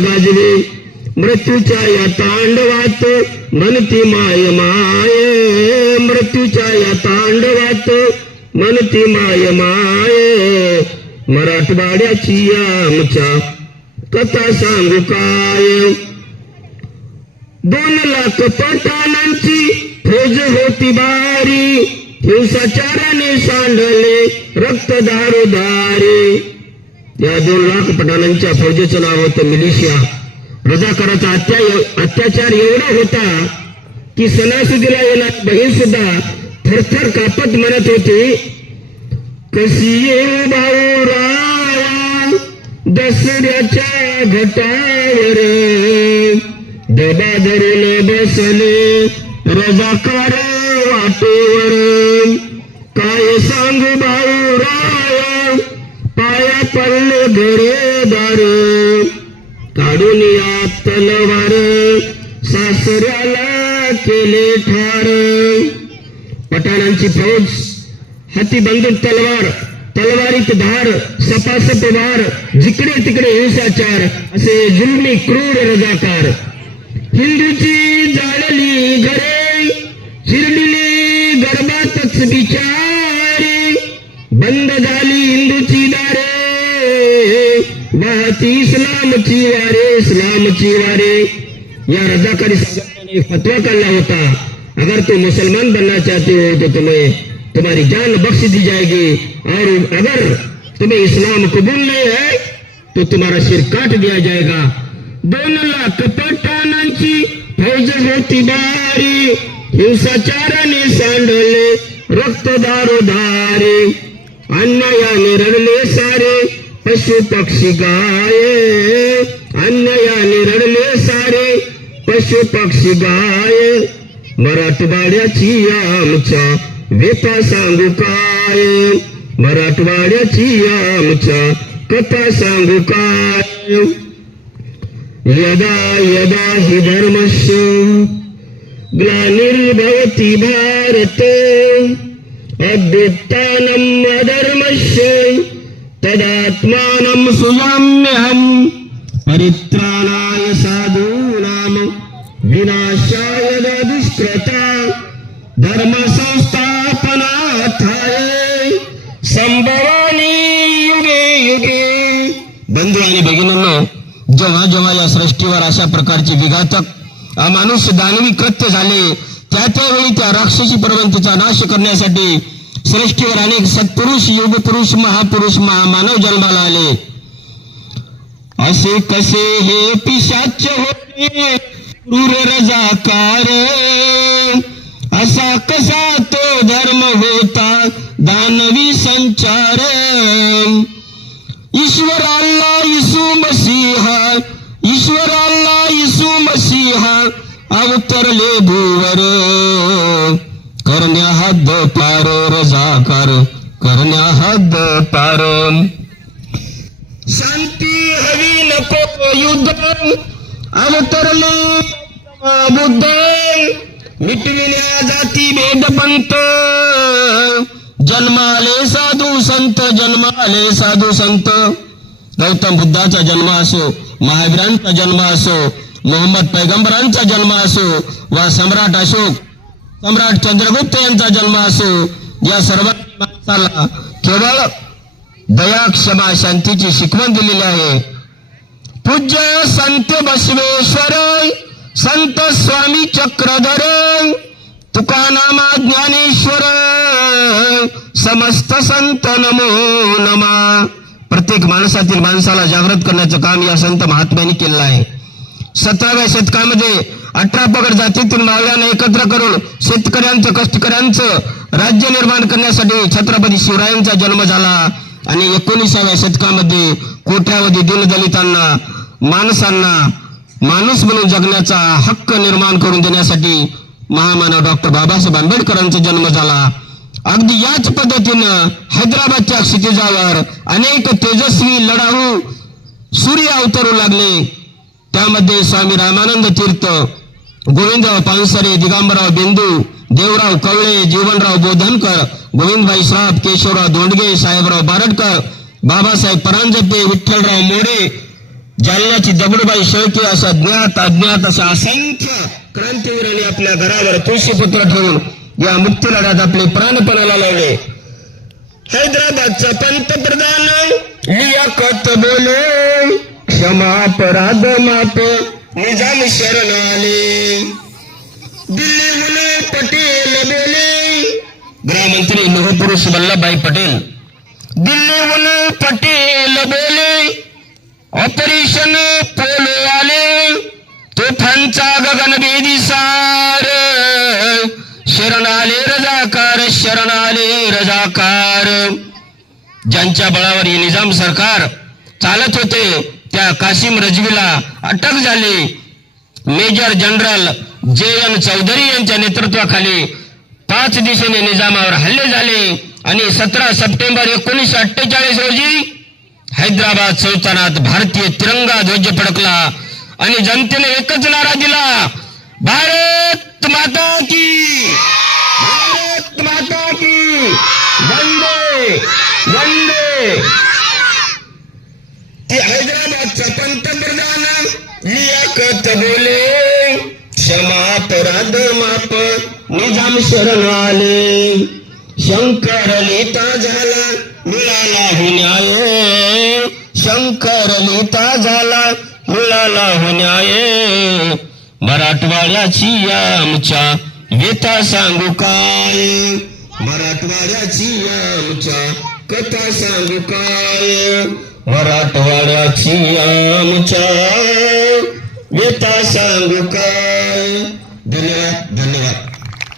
गाजली. मृत्यूच्या या तांडवात म्हणती माय माय, मृत्यूच्या या तांडवात म्हणती माय माय. मराठवाड्याची आमच्या कथा सांगू काय. 2 लाख पठाणांची फौज होती बारी, हिंसाचाराने सांडले रक्त दारोदारी. या 2 लाख पठाणांच्या फौजेचं नाव होतं मिलिशिया. रजाकाराचा अत्याचार एवढा होता की सणासुदीला येणार बहीण सुद्धा थरथर कापत म्हणत होती, कशी येऊ भाऊ राया दसऱ्याच्या घटावर. डबा धरून बसले रजाकार वाटेवर. काय सांगू भाऊ राया पाया पडले घरेदार. काढून या तलवार सासऱ्याला केले ठार. पठाणांची फौज हाती बंदूक तलवार, तलवारीत धार, सपासप वार, जिकडे तिकडे हिंसाचार, असे जुलमी क्रूर रजाकार. हिंदूची जाळली घरे चिरडली गर्भातच बिचारी. बंद झाली हिंदूची दारे वाहती इस्लामची वारे, इस्लामची वारे. या रजाकारी संघटनेने फतवा काढला होता, अगर तुम मुसलमान बनना चाहते हो तो तुम्हारी जान बख्श दी जाएगी, और अगर तुम्हें इस्लाम कबूल नहीं है तो तुम्हारा सिर काट दिया जाएगा. 2 लाख पठाणांची फौज होती बारी, हिंसाचाराने सांडले रक्त दारोदारी. अन्यायाने रडले सारे पशु पक्षी गाय, अन्यायाने रडले सारे पशु पक्षी गाय. मराठवाड्याची आमच्या व्यथा सांगू काय, मराठवाड्याची आमच्या कथा सांगू काय. यदा यदा हि धर्मस्य ग्लानिर्भवति भारत, अभ्युत्थानम् अधर्मस्य तदात्मानं सृजाम्यहम्. परित्राणाय साधूनां विनाशाय दुष्कृता धर्म संस्थापनार्थाय संभवामी युगे युगे. बंधू आणि भगिनींनो, जेव्हा जेव्हा या सृष्टीवर अशा प्रकारचे विघातक अमानुष दानवी कृत्य झाले, त्यावेळी त्या राक्षसी प्रवृत्तीचा नाश करण्यासाठी सृष्टीवर अनेक सत्पुरुष, युगपुरुष, महापुरुष, महामानव जन्माला आले. असे कसे हे पिशाच होते क्रूर रजाकार, असा कसा तो धर्म होता दानवी संचार. ईश्वर अल्लाह यीशु मसीहा, ईश्वर अल्लाह यीशु मसीहा अवतरले भूवर. करण्या हद्द पार रजाकार, करण्या हद्द पार. शांती हवी नको युद्ध, अवतरले बुद्ध. मिटविल्या जाती भेदपंथ, जन्माले साधू संत, जन्माले साधू संत. गौतम बुद्धाचा जन्म असो, महावीरांचा जन्म असो, मोहम्मद पैगंबरांचा जन्म असो, वा सम्राट अशोक, सम्राट चंद्रगुप्त यांचा जन्म असो, या सर्व माणसाला केवळ दया, क्षमा, शांतीची शिकवण दिलेली आहे. पूज्य संत बसवेश्वर, संत स्वामी चक्रधर, तुकानामा ज्ञानेश्वर, समस्त संत नमो नमा. प्रत्येक माणसातील माणसाला जागृत करण्याचं काम या संत महात्म्यांनी केलं आहे. 17व्या शतकामध्ये 18 पगड जातीतील मावळ्यांना एकत्र करून शेतकऱ्यांचं, कष्टकऱ्यांचं राज्य निर्माण करण्यासाठी छत्रपती शिवरायांचा जन्म झाला. आणि 19व्या शतकामध्ये कोट्यावधी दीनदलितांना, माणसांना माणूस म्हणून जगण्याचा हक्क निर्माण करून देण्यासाठी महामानव डॉक्टर बाबासाहेब आंबेडकरांचा जन्म झाला. अगदी याच पद्धतीनं हैदराबादच्या क्षितिजावर अनेक तेजस्वी लढाऊ सूर्य अवतरू लागले. त्यामध्ये स्वामी रामानंद तीर्थ, गोविंदराव पानसरे, दिगंबरराव बिंदू, देवराव कवळे, जीवनराव बोधनकर, गोविंदभाई श्राप, केशवराव धोंडगे, साहेबराव बारडकर, बाबासाहेब परांजपे, विठ्ठलराव मोडे, जालन्याची दगडूबाई शेळके अशा ज्ञात अज्ञात अशा असंख्य क्रांतीवीरांनी आपल्या घरावर तुळशीपत्र ठेवून या मुक्ती लढ्यात आपले प्राणपणाला लावले. हैदराबादचा पंतप्रधान लियाकत बोले, क्षमा अपराध माप निजाम शरण आले. दिल्लीहून पटेल बोले, गृहमंत्री लोहपुरुष वल्लभभाई पटेल. दिल्लीहून पटेल बोले, ऑपरेशन पोलो आले, तोफांचा गगनभेदी सार, शरण आले रजाकार, शरण आले रजाकार. ज्यांच्या बळावर हे निजाम सरकार चालत होते त्या कासिम रजवीला अटक झाली. मेजर जनरल JN चौधरी यांच्या नेतृत्वाखाली 5 दिशेने निजामावर हल्ले झाले आणि 17 सप्टेंबर 1948 रोजी हैदराबाद संस्थानात भारतीय तिरंगा ध्वज फडकला आणि जनतेने एकच नारा दिला, भारत माता की, भारत माता की, वंदे वंदे. ते हैदराबादचा पंतप्रधान लियाकत बोले, क्षमा अपराध माप निजाम शरण आले. शंकर लिहिता झाला मिळाला हो न्याय, शंकर लिहिता झाला मिळाला हो न्याय. मराठवाड्याची आमच्या व्यथा सांगू काय, मराठवाड्याची आमच्या कथा सांगू काय, मराठवाड्याची आमच्या व्यथा सांगू काय. धन्यवाद धन्यवाद.